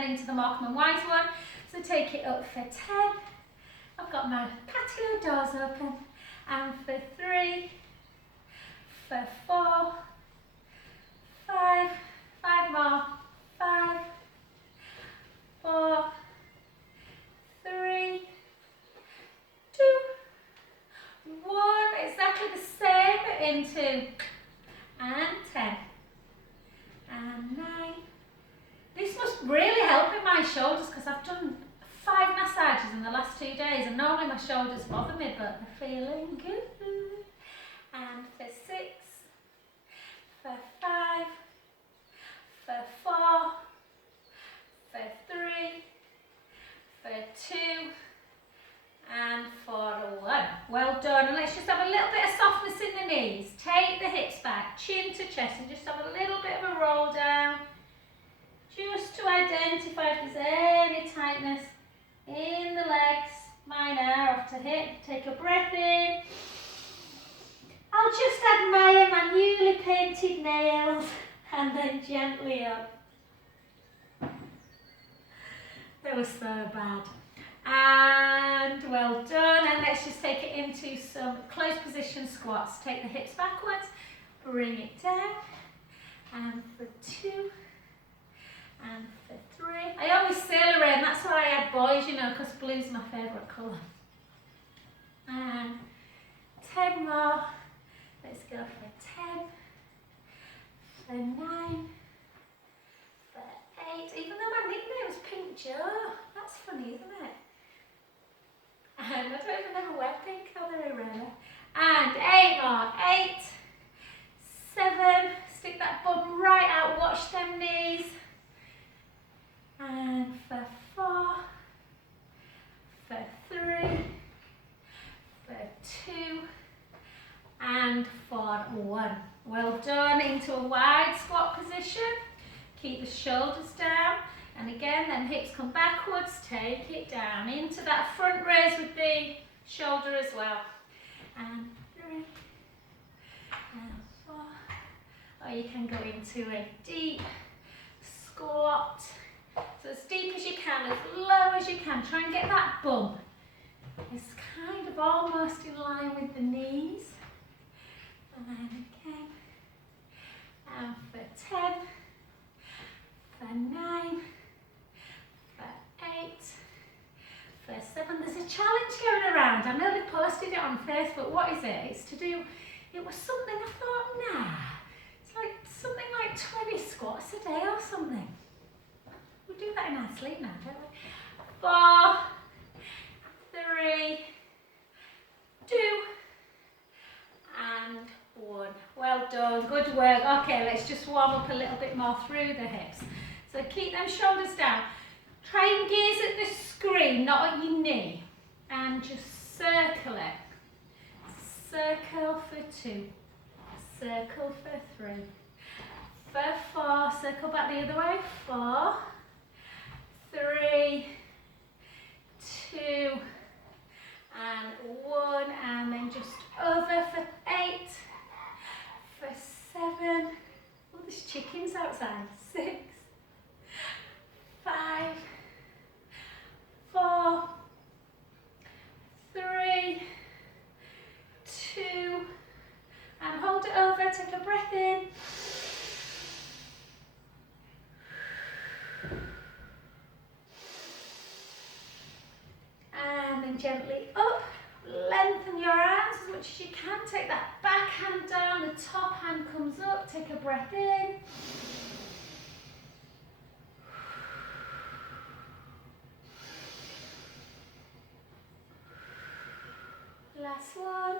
then into the Markham & Wise one. So take it up for 10. I've got my patio doors open. And for 3, for 4, 5, 5 more, 5, 4, 3, 2, 1. Exactly the same into and 10 and 9. This must really help in my shoulders because I've done 5 massages in the last 2 days and normally my shoulders bother me, but they're feeling good. And for 6, for 5, for 4, for 3, for 2, and for 1. Well done. And let's just have a little bit of softness in the knees. Take the hips back, chin to chest, and just have a little bit of a roll down. Just to identify if there's any tightness in the legs. Mine are off to hip. Take a breath in. I'll just admire my newly painted nails and then gently up. They were so bad. And well done. And let's just take it into some closed position squats. Take the hips backwards, bring it down. And for 2, and for 3. I always sail around, that's why I had boys, you know, because blue's my favourite colour. And 10 more. Let's go for 10, for 9, for 8. Even though my nickname was Pink Joe. That's funny, isn't it? And I don't even ever wear pink, I'm very rare. And 8 more. 8, 7. Stick that bum right out, watch them knees. And for 4, for 3, for 2, and for 1. Well done. Into a wide squat position. Keep the shoulders down. And again, then hips come backwards. Take it down into that front raise with the shoulder as well. And 3, and 4. Or you can go into a deep squat. So as deep as you can, as low as you can. Try and get that bum. It's kind of almost in line with the knees. And then again. And for 10, for 9, for 8, for 7. There's a challenge going around. I nearly posted it on Facebook. What is it? It's to do, it was something I thought, nah. It's like something like 20 squats a day or something. We do that in our sleep now, don't we? 4, 3, 2, and 1. Well done, good work. Okay, let's just warm up a little bit more through the hips. So keep them shoulders down. Try and gaze at the screen, not at your knee. And just circle it. Circle for 2. Circle for 3. For 4, circle back the other way. 4, 3, 2, and 1, and then just over for 8, for 7, oh there's chickens outside, 6, 5, 4, 3, 2, and hold it over, take a breath in. And then gently up, lengthen your arms as much as you can. Take that back hand down, the top hand comes up, take a breath in. Last one.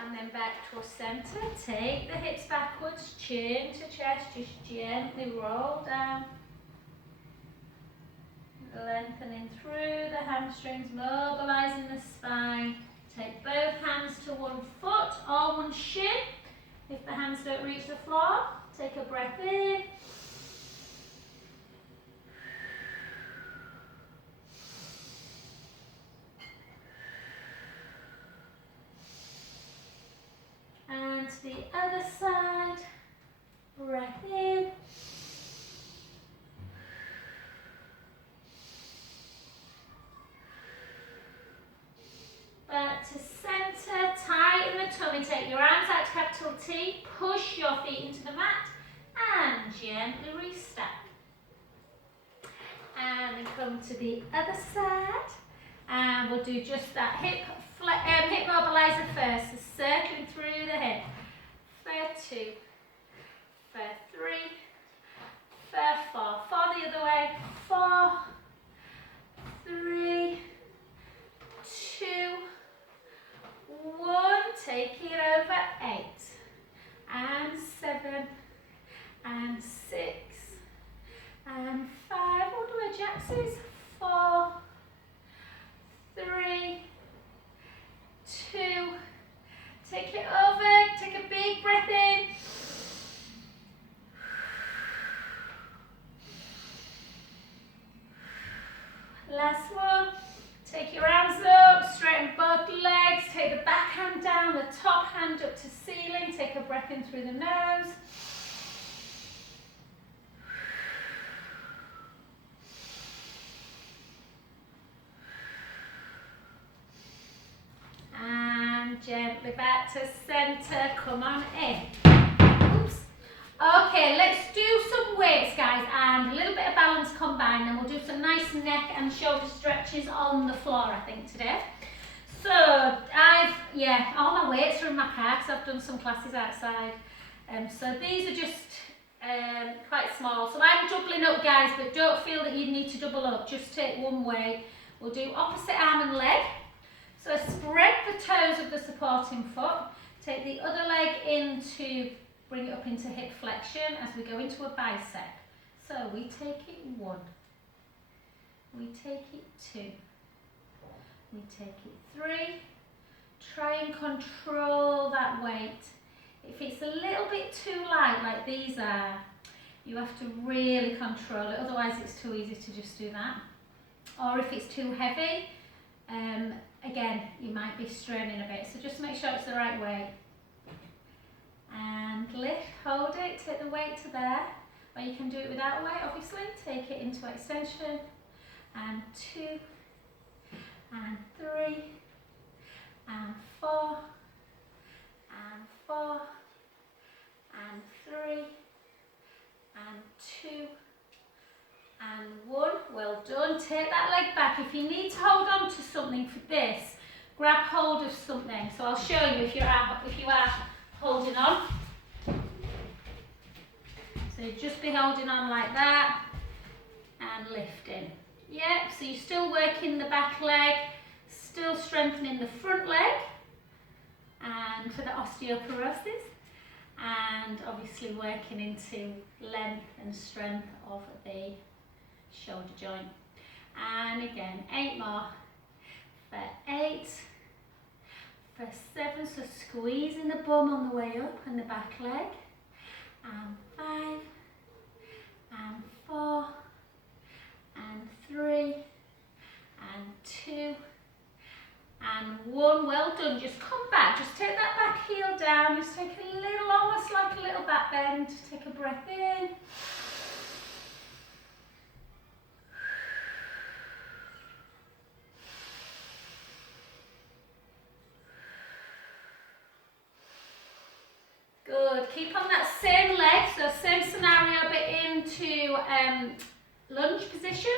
And then back to a centre. Take the hips backwards, chin to chest, just gently roll down. Lengthening through the hamstrings, mobilising the spine. Take both hands to one foot or one shin. If the hands don't reach the floor, take a breath in. And to the other side, breath in. lateral T, push your feet into the mat and gently restack. And then come to the other side, and we'll do just that hip mobilizer first, so circling through the hip. For 2, for 3, for 4, 4 the other way, 4, 3, 2, 1, take it over, 8, and 7, and 6, and 5, we'll do a jacksies, 4, 3, 2, take it over, take a big breath in, last one, take your arms up, straighten both legs, take the back hand down, the top hand up to ceiling, take a breath in through the nose. And gently back to center, come on in. Oops. Okay, let's do some weights, guys, and a little bit of balance combined, and we'll do some nice neck and shoulder stretches on the floor, I think, today. So, all my weights are in my car because I've done some classes outside. So these are just quite small. So I'm doubling up, guys, but don't feel that you need to double up. Just take one weight. We'll do opposite arm and leg. So spread the toes of the supporting foot. Take the other leg into, bring it up into hip flexion as we go into a bicep. So we take it 1, we take it 2, we take it 3. Try and control that weight. If it's a little bit too light, like these are, you have to really control it, otherwise it's too easy to just do that. Or if it's too heavy, again, you might be straining a bit, so just make sure it's the right weight. And lift, hold it, take the weight to there, or you can do it without a weight, obviously. Take it into extension, and 2, and 3, and 4, and 4, and 3, and 2, and 1. Well done. Take that leg back. If you need to hold on to something for this, grab hold of something. So I'll show you if you are holding on. So just be holding on like that and lifting. Yep, so you're still working the back leg, still strengthening the front leg and for the osteoporosis, and obviously working into length and strength of the shoulder joint. And again, 8 more. For 8, for 7, so squeezing the bum on the way up and the back leg, and 5, and 4, and 3, and 2, and 1. Well done. Just come back, just take that back heel down, just take a little, almost like a little back bend, take a breath in. Good. Keep on that same leg, so same scenario but into lunge position.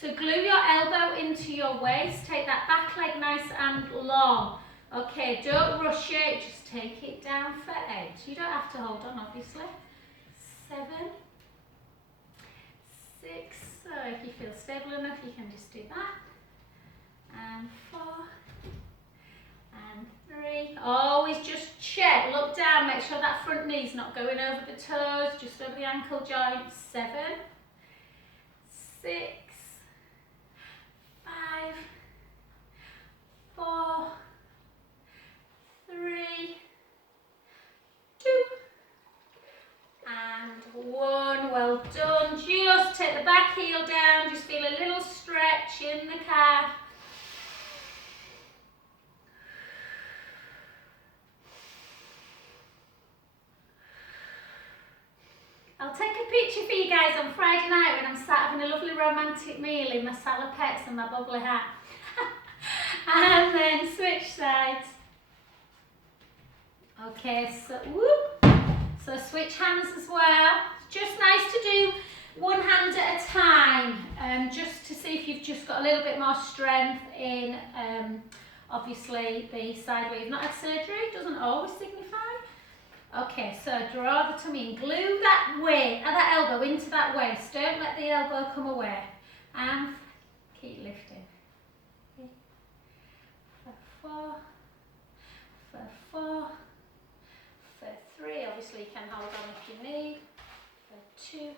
So glue your elbow into your waist, take that back leg nice and long. Okay, don't rush it, just take it down for 8. You don't have to hold on, obviously. 7, 6, so if you feel stable enough you can just do that. And 4, and 3. Always just check, look down, make sure that front knee's not going over the toes, just over the ankle joint. 7, 6, 5, 4, 3, 2, and 1. Well done. Just take the back heel down, just feel a little stretch in the calf. I'll take a picture for you guys on Friday night when I'm sat having a lovely romantic meal in my salopettes and my bubbly hat. And then switch sides. Okay, so whoop. So switch hands as well. Just nice to do one hand at a time, just to see if you've just got a little bit more strength in, obviously, the side where you've not had surgery. It doesn't always signify. Okay, so draw the tummy in. Glue that that elbow into that waist. Don't let the elbow come away. And keep lifting. Okay. For 4, for 4, for 3. Obviously, you can hold on if you need. For 2,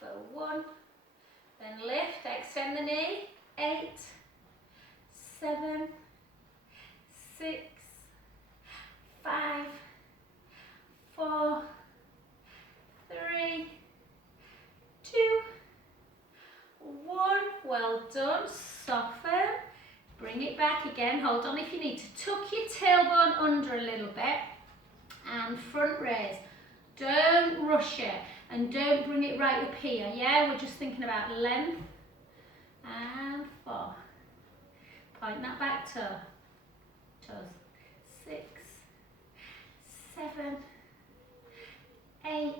for 1. Then lift, extend the knee. 8, 7, 6, 5, 4, 3, 2, 1. Well done. Soften. Bring it back again. Hold on if you need to. Tuck your tailbone under a little bit. And front raise. Don't rush it. And don't bring it right up here. Yeah, we're just thinking about length. And 4. Point that back toe. Toes. 6, 7, 8.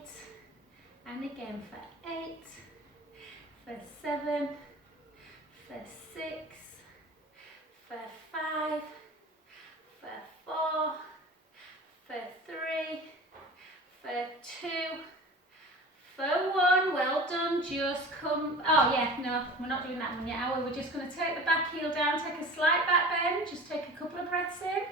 And again for 8. For 7. For 6. For 5. For 4. For 3. For 2. For 1, well done, just come, oh yeah, no, we're not doing that one yet, are we? We're just going to take the back heel down, take a slight back bend, just take a couple of breaths in.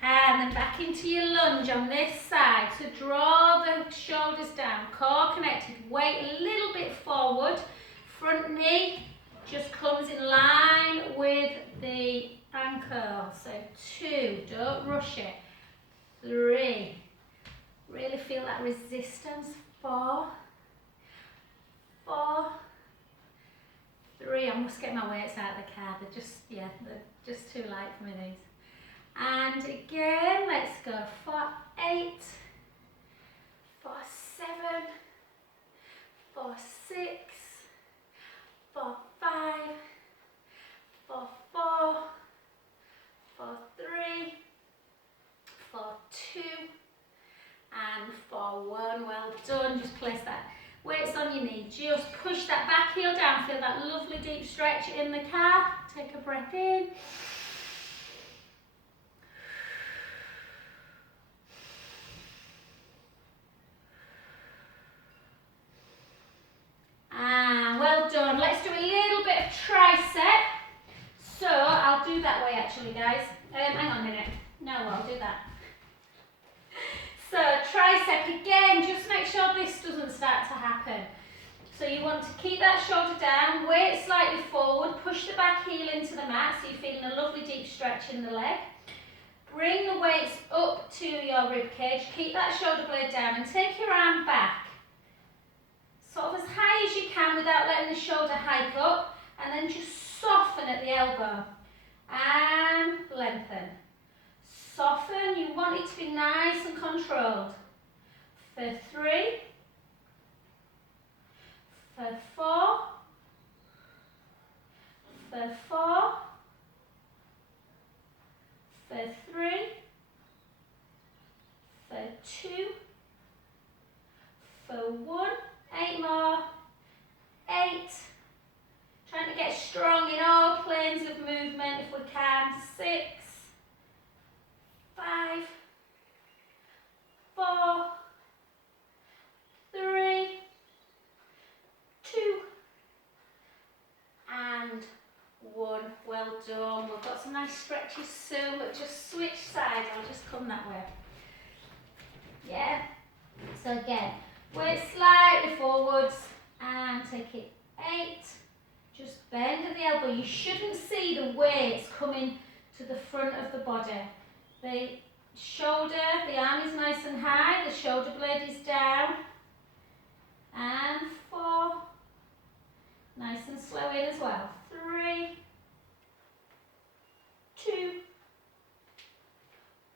And then back into your lunge on this side. So draw the shoulders down, core connected, weight a little bit forward. Front knee just comes in line with the ankle. So 2, don't rush it. 3, really feel that resistance. 4, 4, 3. I must get my weights out of the car. They're just, yeah, they're just too light for me, these. And again, let's go for 8, for 7, for 6, for 5, for 4, for 3, for 2, and for 1. Well done. Just place that weights on your knee. Just push that back heel down. Feel that lovely deep stretch in the calf. Take a breath in. And well done. Let's do a little bit of tricep. So I'll do that way actually, guys. Hang on a minute. No, I'll do that. So tricep again, just make sure this doesn't start to happen. So you want to keep that shoulder down, weight slightly forward, push the back heel into the mat so you're feeling a lovely deep stretch in the leg. Bring the weights up to your rib cage, keep that shoulder blade down and take your arm back. Sort of as high as you can without letting the shoulder hike up, and then just soften at the elbow and lengthen. Soften, you want it to be nice and controlled. For 3, for 4, for 4, for 3, for 2, for 1. 8 more. 8. Trying to get strong in all planes of movement if we can. 6, 5, 4, 3, 2, and 1. Well done. We've got some nice stretches soon, but just switch sides. I'll just come that way. Yeah. So again, weight slightly forwards and take it 8. Just bend at the elbow. You shouldn't see the weights coming to the front of the body. The shoulder, the arm is nice and high, the shoulder blade is down. And 4. Nice and slow in as well. 3, 2,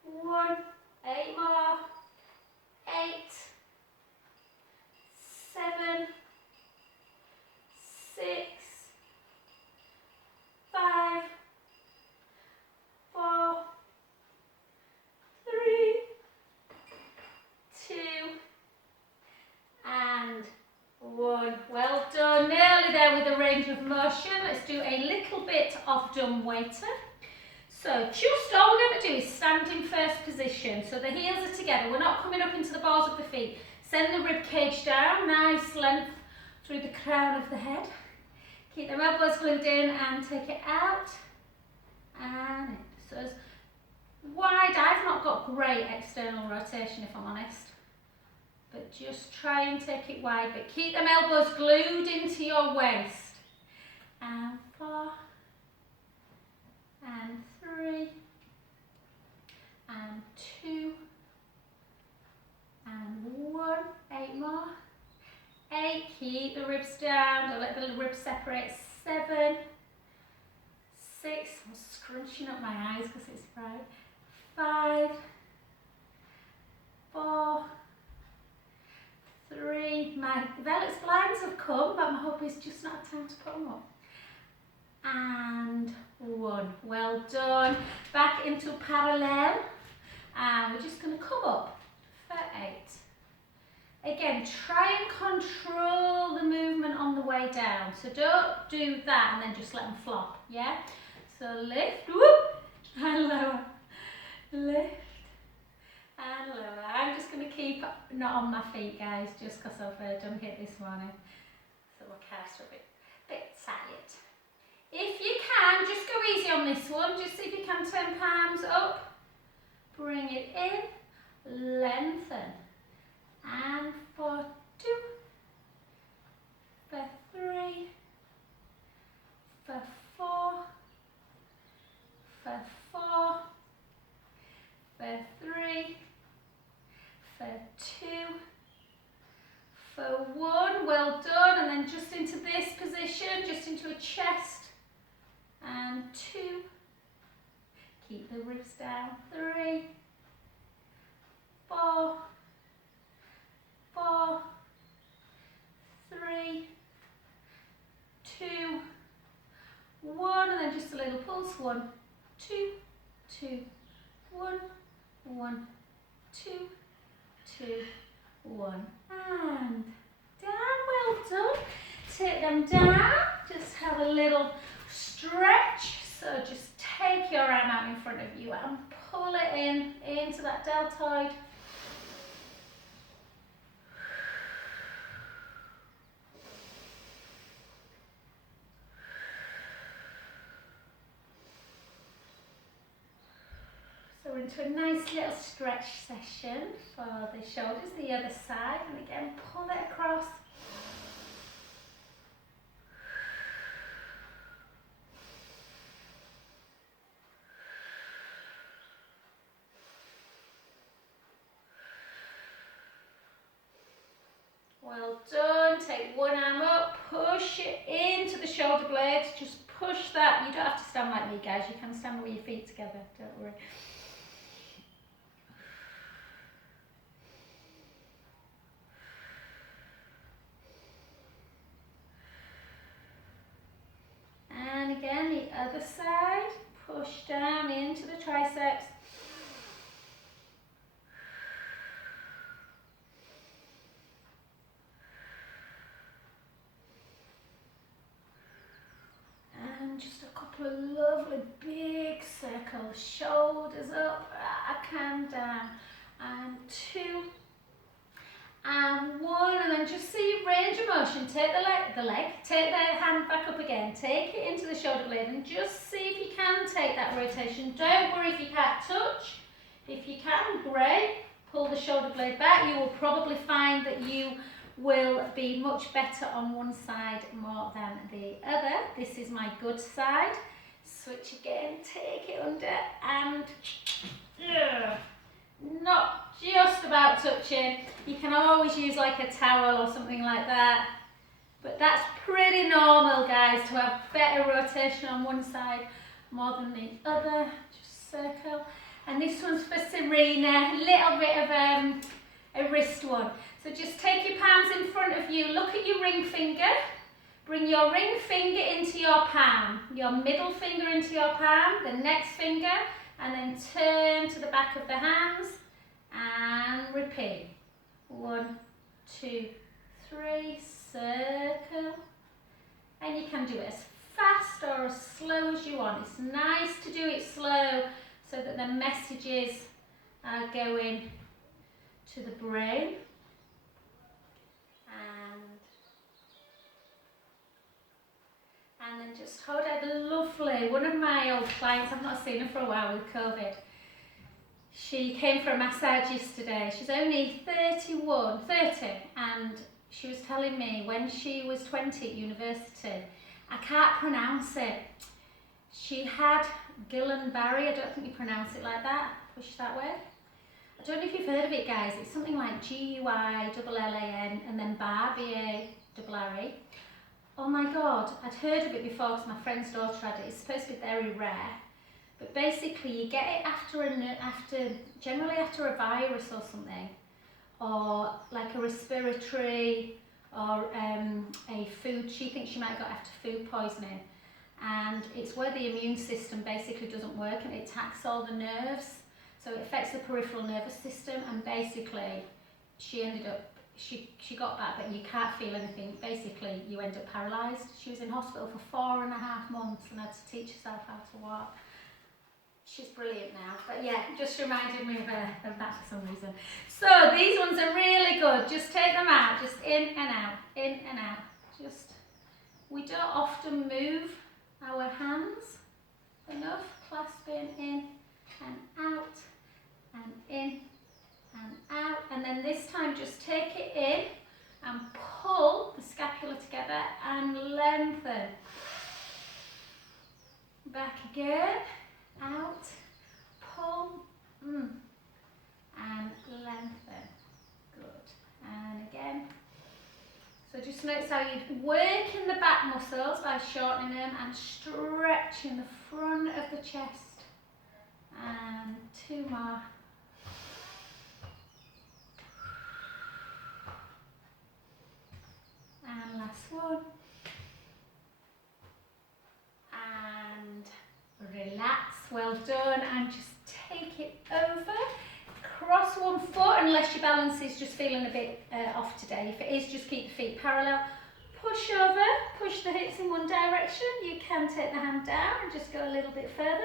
1. 8 more. do a little bit of dumb waiter. So just all we're going to do is stand in first position. So the heels are together. We're not coming up into the balls of the feet. Send the rib cage down, nice length through the crown of the head. Keep the elbows glued in and take it out. And in. So as wide. I've not got great external rotation, if I'm honest. But just try and take it wide. But keep them elbows glued into your waist. And 4. And 3. And 2. And 1. 8 more. 8. Keep the ribs down. Don't let the ribs separate. 7. 6. I'm scrunching up my eyes because it's bright. 5. 4. 3. My velvet blinds have come, but my hope is just not time to put them up. And 1. Well done. Back into parallel. And we're just going to come up for 8. Again, try and control the movement on the way down. So don't do that and then just let them flop, yeah? So lift, whoop, and lower. Lift, and lower. I'm just going to keep not on my feet, guys, just because I've done hit this morning. So my calves are a bit tired. If you can, just go easy on this one. Just see if you can turn palms up. Bring it in. Lengthen. And for 2, for 3, for 4, for 4, for 3, for 2, for 1. Well done. And then just into this position, just into a chest. And 2. Keep the ribs down. 3, 4, 4, 3, 2, 1, and then just a little pulse. 1, 2, 2, 1, 1, 2, 2, 1, and down. Well done. Take them down. Just have a little stretch. So just take your arm out in front of you and pull it in into that deltoid. So we're into a nice little stretch session for the shoulders, the other side, and again pull it across. Well done. Take one arm up, push it into the shoulder blades. Just push that. You don't have to stand like me, guys. You can stand with your feet together. Don't worry. And again, the other side. Push down into the triceps. Just a couple of lovely big circles, shoulders up, back and down, and 2, and 1, and then just see range of motion. Take the leg, take the hand back up again, take it into the shoulder blade, and just see if you can take that rotation. Don't worry if you can't touch. If you can, great. Pull the shoulder blade back. You will probably find that you will be much better on one side more than the other. This is my good side. Switch again, take it under, and not just about touching. You can always use like a towel or something like that, but that's pretty normal, guys, to have better rotation on one side more than the other. Just circle. And this one's for Serena, a little bit of a wrist one. So just take your palms in front of you, look at your ring finger, bring your ring finger into your palm, your middle finger into your palm, the next finger, and then turn to the back of the hands and repeat. 1, 2, 3, circle. And you can do it as fast or as slow as you want. It's nice to do it slow so that the messages are going to the brain. And then just hold it. Lovely. One of my old clients, I've not seen her for a while with COVID. She came for a massage yesterday. She's only 30, and she was telling me when she was 20 at university, I can't pronounce it. She had Guillain-Barré, I don't think you pronounce it like that, push that way. I don't know if you've heard of it, guys. It's something like Guillain and then Bar, B-A-R-R-E. Oh my God, I'd heard of it before because my friend's daughter had it. It's supposed to be very rare. But basically you get it generally after a virus or something, or like a respiratory or a food, she thinks she might have got after food poisoning. And it's where the immune system basically doesn't work and it attacks all the nerves. So it affects the peripheral nervous system, and basically she ended up, she got back, but you can't feel anything. Basically you end up paralysed. She was in hospital for 4.5 months and had to teach herself how to walk. She's brilliant now, but yeah, just reminded me of that for some reason. So these ones are really good. Just take them out, just in and out, in and out. We don't often move our hands enough, clasping in and out, and in and out. And then this time just take it in and pull the scapula together and lengthen. Back again. Out, pull, and lengthen. Good. And again. So just notice how you work in the back muscles by shortening them and stretching the front of the chest. And 2 more. And last one. And relax. Well done, and just take it over. Cross one foot unless your balance is just feeling a bit off today. If it is, just keep the feet parallel. Push over, push the hips in one direction. You can take the hand down and just go a little bit further.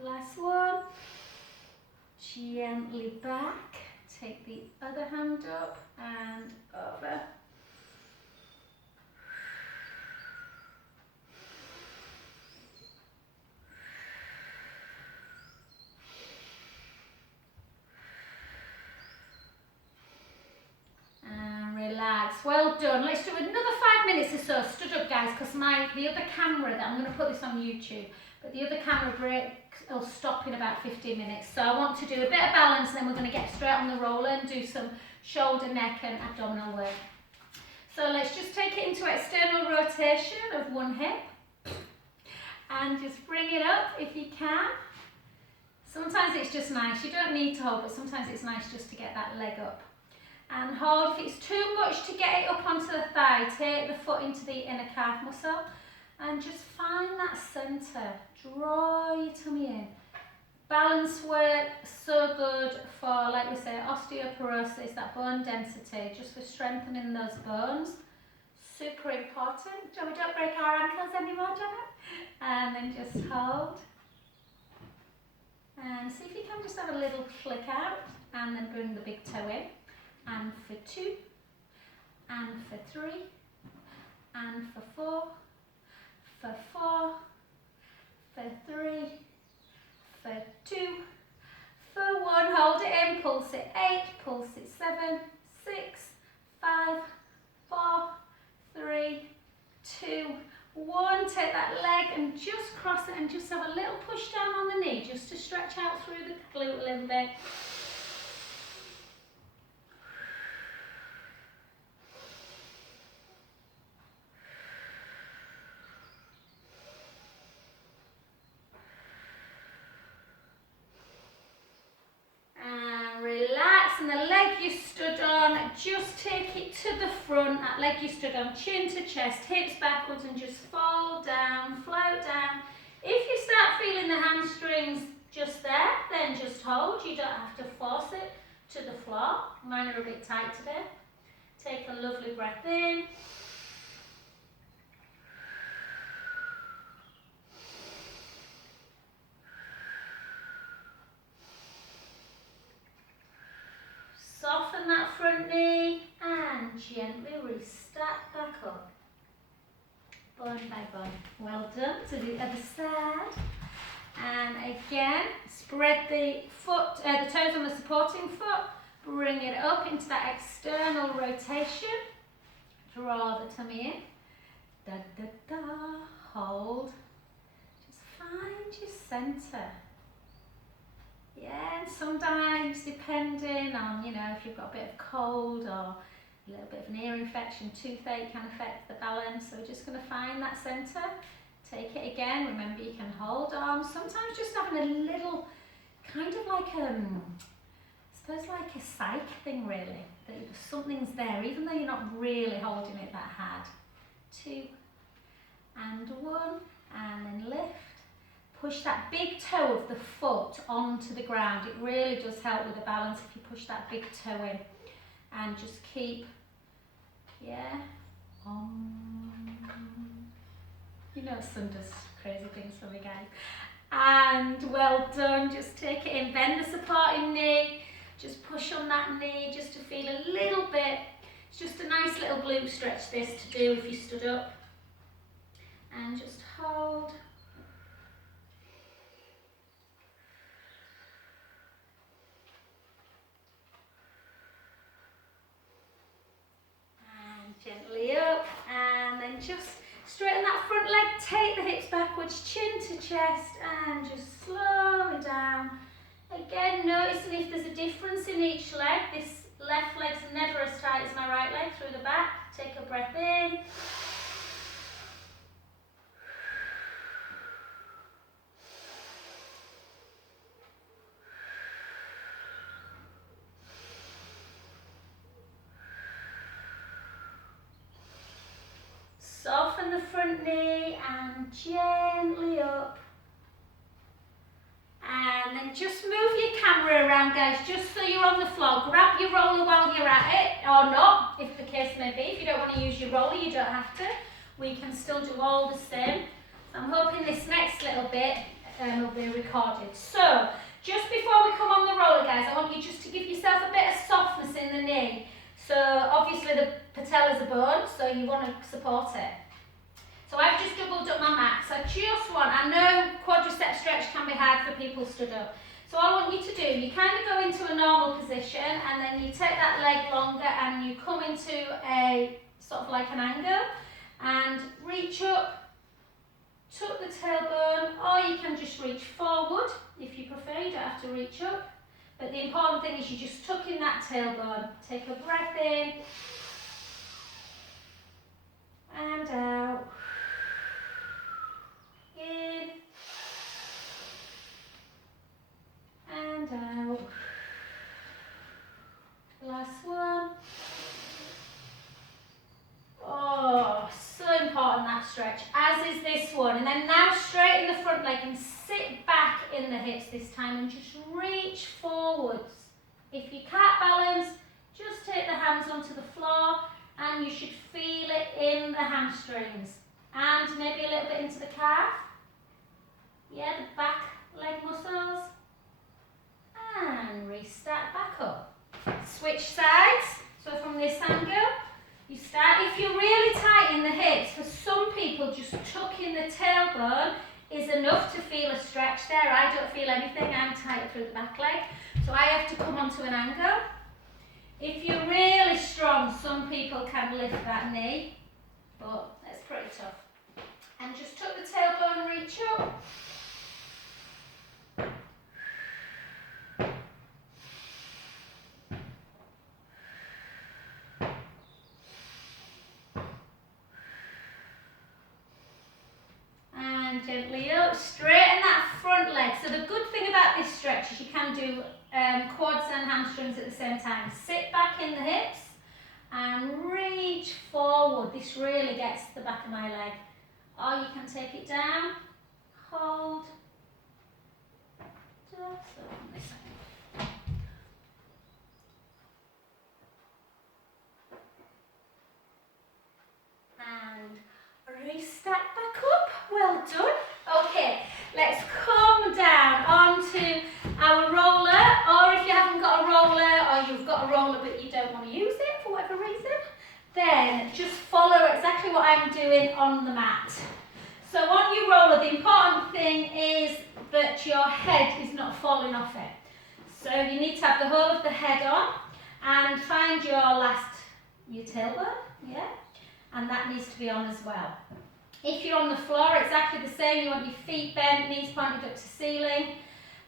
Last one. Gently back. Take the other hand up and over. And relax. Well done. Let's do another 5 minutes or so. Stood up, guys, because the other camera, that I'm going to put this on YouTube, but the other camera will stop in about 15 minutes. So I want to do a bit of balance, and then we're going to get straight on the roller and do some shoulder, neck and abdominal work. So let's just take it into external rotation of one hip and just bring it up if you can. Sometimes it's just nice, you don't need to hold, but sometimes it's nice just to get that leg up. And hold. If it's too much to get it up onto the thigh, take the foot into the inner calf muscle and just find that centre. Draw your tummy in. Balance work, so good for, like we say, osteoporosis, that bone density, just for strengthening those bones. Super important. So we don't break our ankles anymore, Janet. And then just hold. And see if you can just have a little flick out, and then bring the big toe in. And for 2, and for 3, and for 4, for 4, for 3, for 2, for 1, hold it in, pulse it 8, pulse it 7, 6, 5, 4, 3, 2, 1. Take that leg and just cross it and just have a little push down on the knee just to stretch out through the glute a little bit. And the leg you stood on, just take it to the front. That leg you stood on, chin to chest, hips backwards, and just fall down, float down If you start feeling the hamstrings just there, then just hold. You don't have to force it to the floor. Mine are a bit tight today. Take a lovely breath in. Soften that front knee and gently restack back up. Bun by bun. Well done. To the other side. And again, spread the foot, the toes on the supporting foot. Bring it up into that external rotation. Draw the tummy in. Da da da. Hold. Just find your centre. Yeah, and sometimes depending on, if you've got a bit of cold or a little bit of an ear infection, toothache can affect the balance. So we're just going to find that centre. Take it again. Remember, you can hold arms. Sometimes just having a little, kind of like I suppose like a psych thing really. That something's there, even though you're not really holding it that hard. 2 and 1, and then lift. Push that big toe of the foot onto the ground. It really does help with the balance if you push that big toe in. And just keep, sun does crazy things for me, guys. And well done. Just take it in. Bend the supporting knee. Just push on that knee just to feel a little bit. It's just a nice little glute stretch this to do if you stood up. And just hold. Gently up, and then just straighten that front leg, take the hips backwards, chin to chest, and just slowly down. Again, noticing if there's a difference in each leg. This left leg's never as tight as my right leg through the back. Take a breath in. Soften the front knee and gently up. And then just move your camera around, guys, just so you're on the floor. Grab your roller while you're at it, or not, if the case may be. If you don't want to use your roller, you don't have to. We can still do all the same. So I'm hoping this next little bit will be recorded. So, just before we come on the roller, guys, I want you just to give yourself a bit of softness in the knee. So obviously the patellas are bone, so you want to support it. So I've just doubled up my mat. So I know quadricep stretch can be hard for people stood up. So all I want you to do, you kind of go into a normal position and then you take that leg longer and you come into a sort of like an angle and reach up, tuck the tailbone, or you can just reach forward if you prefer, you don't have to reach up. But the important thing is you just tuck in that tailbone. Take a breath in and out. In and out. Last one. Oh, so important that stretch, as is this one. And then now straighten the front leg and sit back in the hips this time and just reach forwards. If you can't balance, just take the hands onto the floor and you should feel it in the hamstrings and maybe a little bit into the calf. Yeah, the back leg muscles. And restart back up. Switch sides. So from this angle, you start, if you're really tight in the hips, for some people just tucking the tailbone is enough to feel a stretch there. I don't feel anything, I'm tight through the back leg. So I have to come onto an angle. If you're really strong, some people can lift that knee, but that's pretty tough. And just tuck the tailbone, reach up. Gently up, straighten that front leg. So the good thing about this stretch is you can do quads and hamstrings at the same time. Sit back in the hips and reach forward. This really gets the back of my leg. Or you can take it down, hold. Just on this side. And restart back up. Well done. Okay, let's come down onto our roller, or if you haven't got a roller, or you've got a roller but you don't want to use it for whatever reason, then just follow exactly what I'm doing on the mat. So on your roller, the important thing is that your head is not falling off it. So you need to have the whole of the head on and find your tailbone, yeah? And that needs to be on as well. If you're on the floor, exactly the same. You want your feet bent, knees pointed up to ceiling.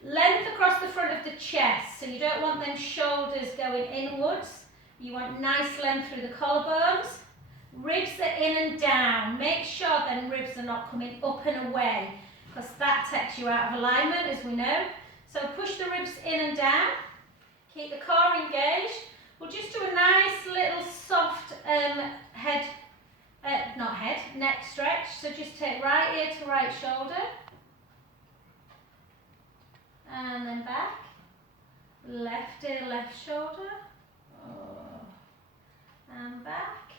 Length across the front of the chest, so you don't want them shoulders going inwards. You want nice length through the collarbones. Ribs are in and down. Make sure then ribs are not coming up and away, because that takes you out of alignment, as we know. So push the ribs in and down. Keep the core engaged. We'll just do a nice little soft neck stretch. So just take right ear to right shoulder. And then back. Left ear, left shoulder. Oh. And back.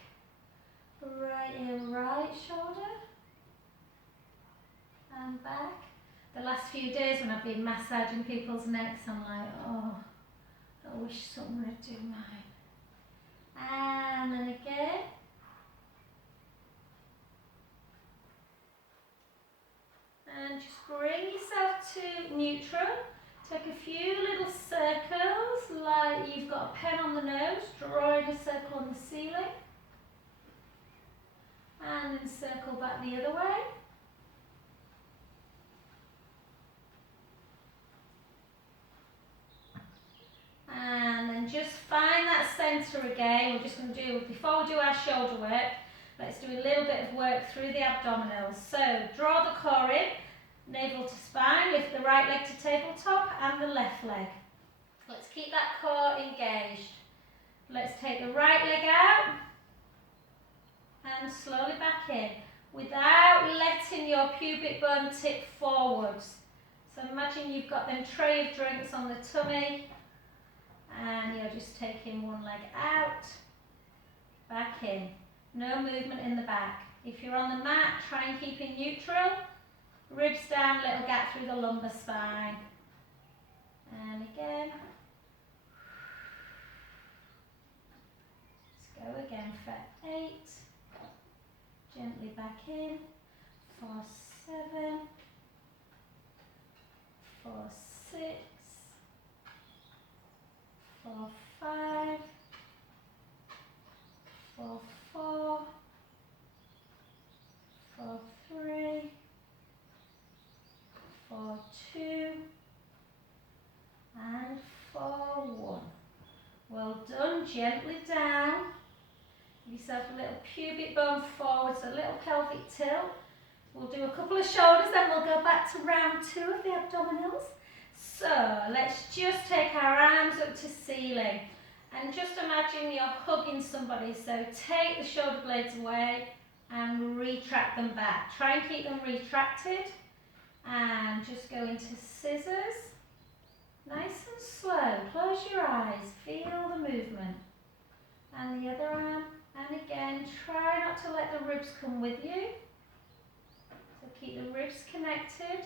Right ear, right shoulder. And back. The last few days when I've been massaging people's necks, I'm like, oh, I wish someone would do mine. And then again. And just bring yourself to neutral. Take a few little circles, like you've got a pen on the nose, drawing a circle on the ceiling. And then circle back the other way. And then just find that centre again. We're just going to do, before we do our shoulder work, let's do a little bit of work through the abdominals. So draw the core in, navel to spine, lift the right leg to tabletop and the left leg. Let's keep that core engaged. Let's take the right leg out and slowly back in without letting your pubic bone tip forwards. So imagine you've got them tray of drinks on the tummy and you're just taking one leg out, back in. No movement in the back. If you're on the mat, try and keep it neutral. Ribs down, little gap through the lumbar spine. And again. Let's go again for 8. Gently back in. For 7. For 6. For 5. For 4. For 3. For 2. And for 1. Well done. Gently down. Give yourself a little pubic bone forwards, a little pelvic tilt. We'll do a couple of shoulders, then we'll go back to round 2 of the abdominals. So let's just take our arms up to ceiling and just imagine you're hugging somebody. So take the shoulder blades away and retract them back. Try and keep them retracted and just go into scissors. Nice and slow. Close your eyes. Feel the movement. And the other arm. And again, try not to let the ribs come with you. So keep the ribs connected.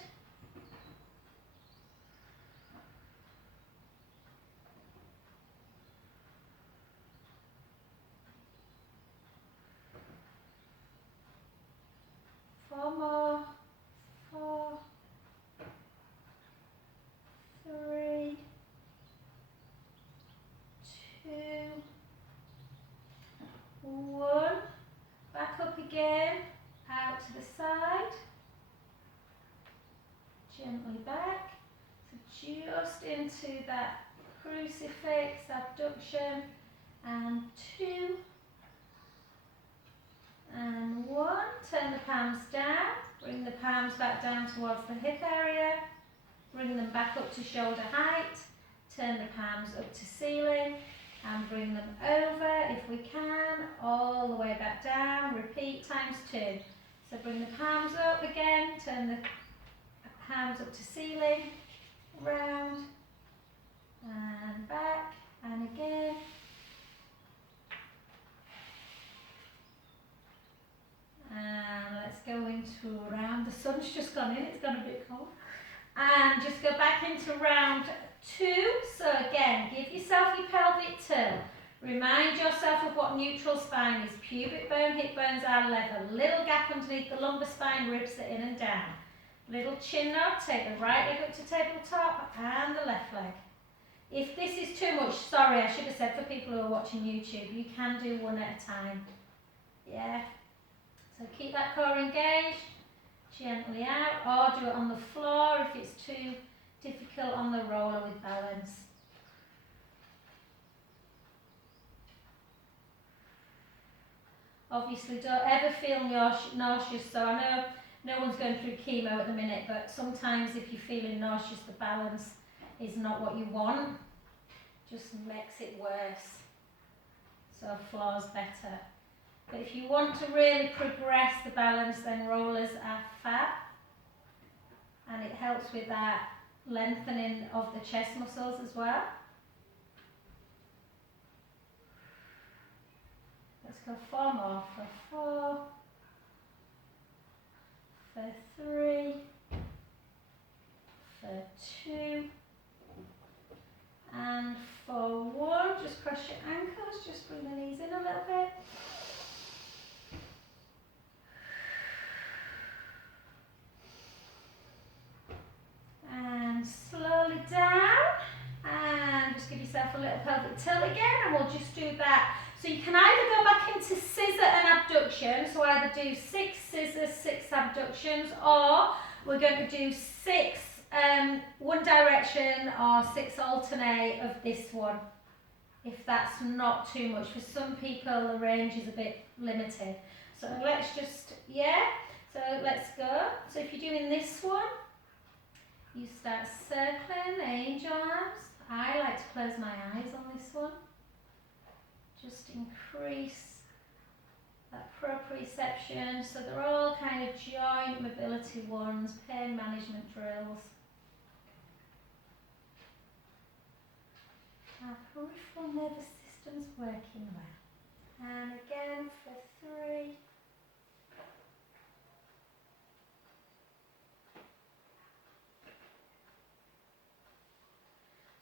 Four more. 4. 3. 2. 1. Back up again. Out to the side. Gently back. So just into that crucifix, abduction. And 2. And 1. Turn the palms down. Bring the palms back down towards the hip area. Bring them back up to shoulder height. Turn the palms up to ceiling. And bring them over, if we can, all the way back down. Repeat times 2. So bring the palms up again. Turn the Hands up to ceiling, round, and back, and again. And let's go into round. The sun's just gone in, it's gone a bit cold. And just go back into round 2. So again, give yourself your pelvic tilt. Remind yourself of what neutral spine is. Pubic bone, hip bones are level. Little gap underneath the lumbar spine, ribs are in and down. Little chin nod, take the right leg up to tabletop and the left leg. If this is too much, sorry, I should have said for people who are watching YouTube, you can do one at a time. Yeah. So keep that core engaged, gently out, or do it on the floor if it's too difficult on the roller with balance. Obviously don't ever feel nauseous, so I know no one's going through chemo at the minute, but sometimes if you're feeling nauseous, the balance is not what you want, just makes it worse. So floor's better. But if you want to really progress the balance, then rollers are fab, and it helps with that lengthening of the chest muscles as well. Let's go 4 more. For 4, for 3, for 2, and for 1. Just cross your ankles, just bring the knees in a little bit. And slowly down, and just give yourself a little pelvic tilt again, and we'll just do that. So you can either go back into scissor and abduction, so either do 6 scissors, 6 abductions, or we're going to do 6 one direction or 6 alternate of this one, if that's not too much. For some people the range is a bit limited. So let's just, so let's go. So if you're doing this one, you start circling the angel arms. I like to close my eyes on this one. Just increase that proprioception. So they're all kind of joint mobility ones, pain management drills. Our peripheral nervous system's working well. And again for 3.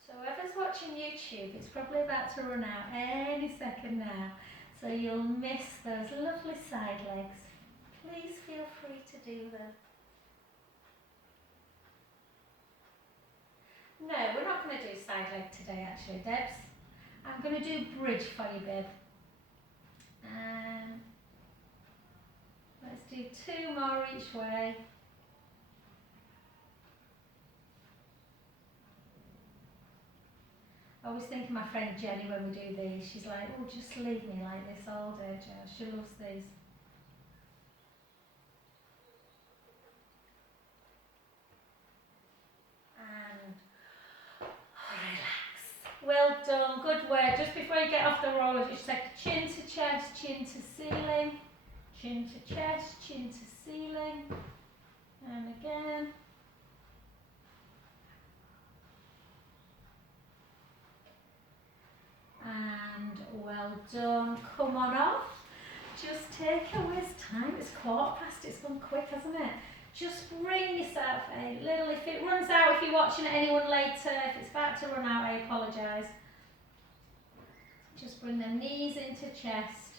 So whoever's watching YouTube, it's probably about to run out any second now. So you'll miss those lovely side legs. Please feel free to do them. No, we're not going to do side leg today actually, Debs. I'm going to do bridge for you, babe. Let's do 2 more each way. I always think of my friend Jenny when we do these. She's like, oh, just leave me like this all day, Jo. She loves these. And relax. Well done, good work. Just before you get off the roller, just take a chin to chest, chin to ceiling, chin to chest, chin to ceiling. And again. And well done. Come on off. Just take a waste time. It's 1/4 past. It's gone quick, hasn't it? Just bring yourself a little. If it runs out, if you're watching anyone later, if it's about to run out, I apologise. Just bring the knees into chest.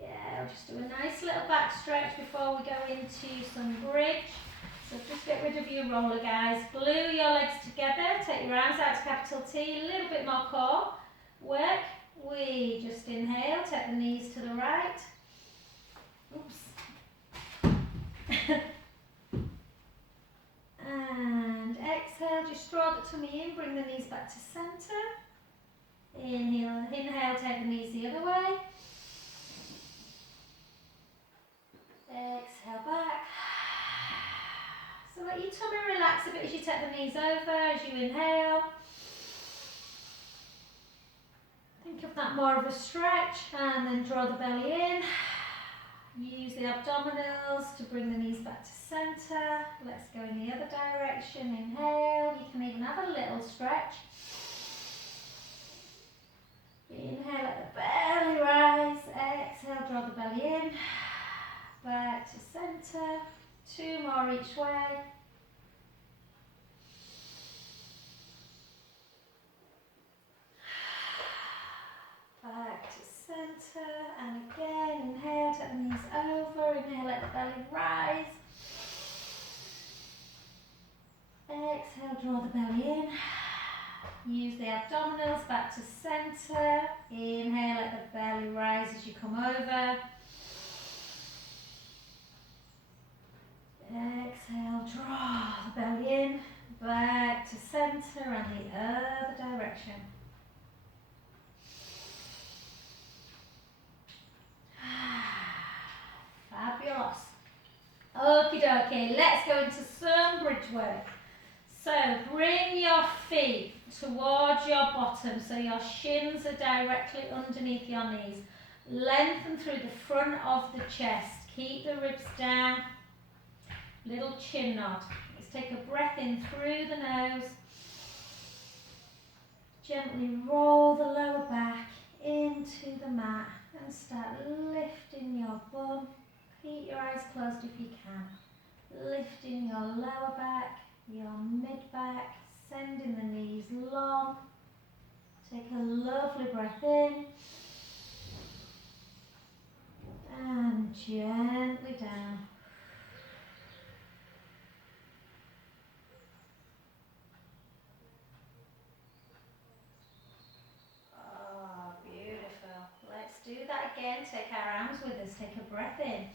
Yeah, I'll just do a nice little back stretch before we go into some bridge. So just get rid of your roller, guys. Glue your legs together. Take your arms out to capital T. A little bit more core work. We just inhale. Take the knees to the right. Oops. And exhale. Just draw the tummy in. Bring the knees back to centre. Inhale. Inhale. Take the knees the other way. Exhale back. So let your tummy relax a bit as you take the knees over, as you inhale. Think of that more of a stretch, and then draw the belly in. Use the abdominals to bring the knees back to centre. Let's go in the other direction. Inhale. You can even have a little stretch. Inhale, let the belly rise. Exhale, draw the belly in. Back to centre. 2 more each way. Back to centre, and again, inhale, take the knees over, inhale, let the belly rise. Exhale, draw the belly in. Use the abdominals back to centre. Inhale, let the belly rise as you come over. Exhale, draw the belly in, back to centre and the other direction. Fabulous. Okie dokie, let's go into some bridge work. So bring your feet towards your bottom so your shins are directly underneath your knees. Lengthen through the front of the chest. Keep the ribs down. Little chin nod. Let's take a breath in through the nose. Gently roll the lower back into the mat and start lifting your bum. Keep your eyes closed if you can. Lifting your lower back, your mid back, sending the knees long. Take a lovely breath in and gently down. Oh, beautiful. Let's do that again. Take our arms with us. Take a breath in.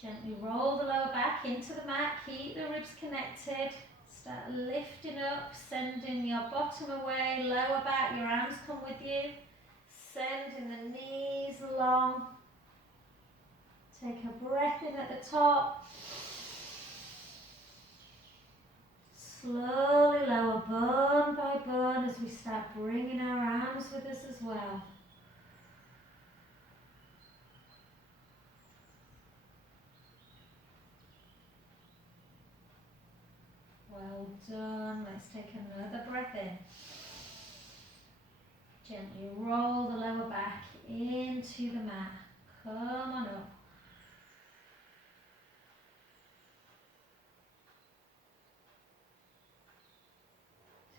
Gently roll the lower back into the mat. Keep the ribs connected. Start lifting up, sending your bottom away, lower back, your arms come with you. Sending the knees long. Take a breath in at the top. Slowly lower bone by bone as we start bringing our arms with us as well. Well done. Let's take another breath in. Gently roll the lower back into the mat. Come on up.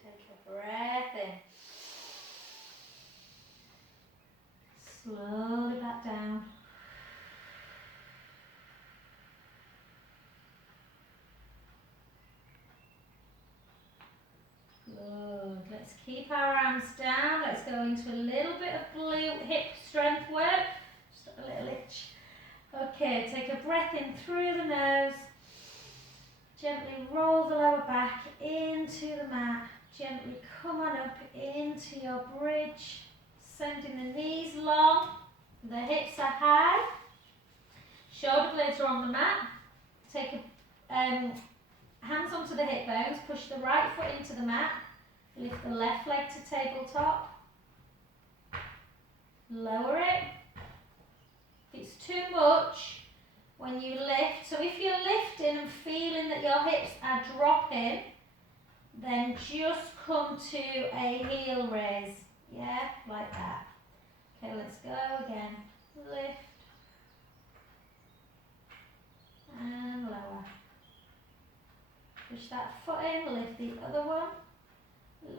Take a breath in. Slowly back down. Good. Let's keep our arms down. Let's go into a little bit of glute hip strength work. Just a little itch. Okay, take a breath in through the nose. Gently roll the lower back into the mat. Gently come on up into your bridge. Sending the knees long. The hips are high. Shoulder blades are on the mat. Take a hands onto the hip bones. Push the right foot into the mat. Lift the left leg to tabletop. Lower it. If it's too much, when you lift, so if you're lifting and feeling that your hips are dropping, then just come to a heel raise. Yeah, like that. Okay, let's go again. Lift. And lower. Push that foot in, lift the other one.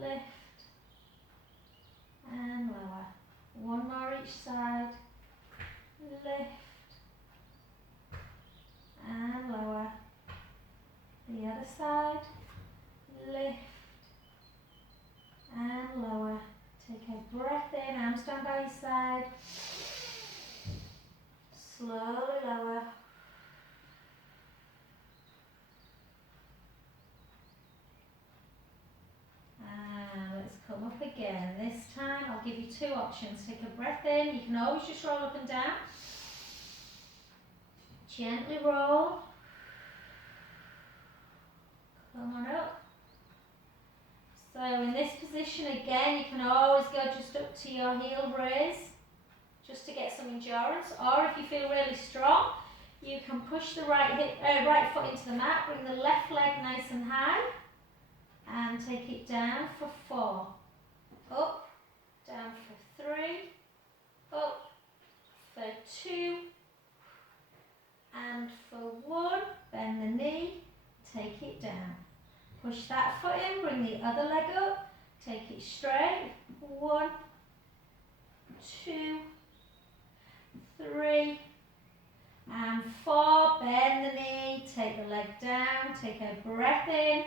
Lift. And lower. One more each side. Lift. And lower. The other side. Lift. And lower. Take a breath in, arms down by your side. Slowly lower. And let's come up again. This time I'll give you 2 options. Take a breath in. You can always just roll up and down. Gently roll. Come on up. So in this position again, you can always go just up to your heel raise, just to get some endurance. Or if you feel really strong, you can push the right foot into the mat, bring the left leg nice and high, and take it down for 4. Up, down for 3, up for 2, and for 1. Bend the knee, take it down. Push that foot in, bring the other leg up, take it straight. 1, 2, 3, and 4. Bend the knee, take the leg down, take a breath in,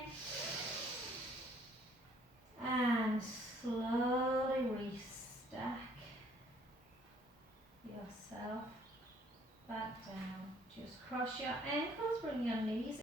and slowly restack yourself back down. Just cross your ankles, bring your knees